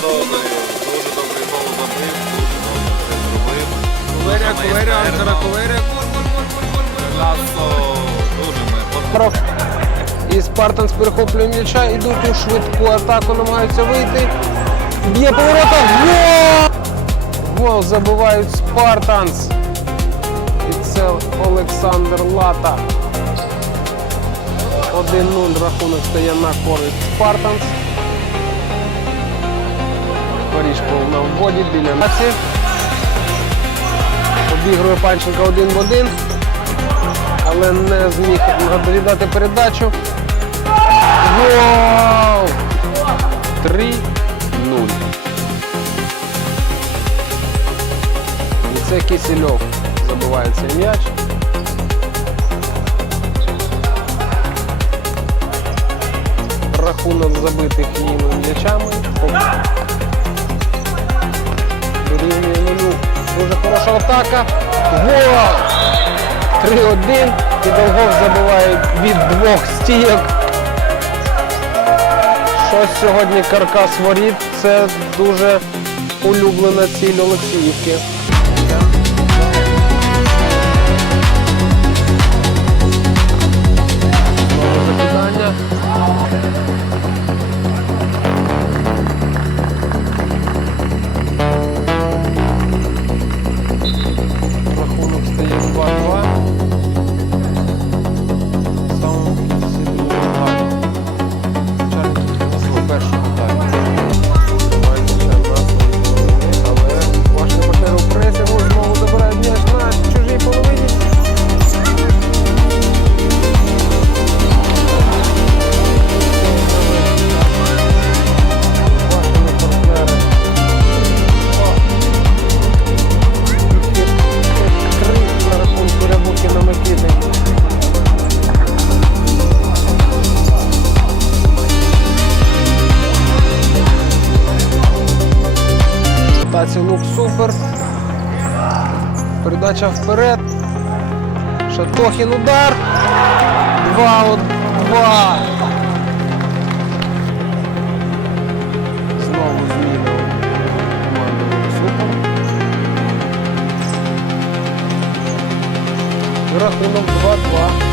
Дуже добрий гол забив, дуже добре все зробив. І Спартанс перехоплює м'яча, йдуть у швидку атаку, намагаються вийти. Б'є поворота. Гол! Гол забивають Спартанс. І це Олександр Лата. 1-0 рахунок стає на користь Спартанс. Паріжко на вводі біля наці. Обігрує Панченка один в один але не зміг віддати передачу. Гол! 3-0. І це Кисельов забиває цей м'яч. Рахунок забитих ними м'ячами. Дуже атака. Гол! 3-1. І Долгов забиває від двох стійок. Щось сьогодні каркас воріт. Це дуже улюблена ціль Олексіївки. Таці лук супер. Передача вперед. Шатохін удар. Два от два. Знову зміна супер. Рахунок 2-2.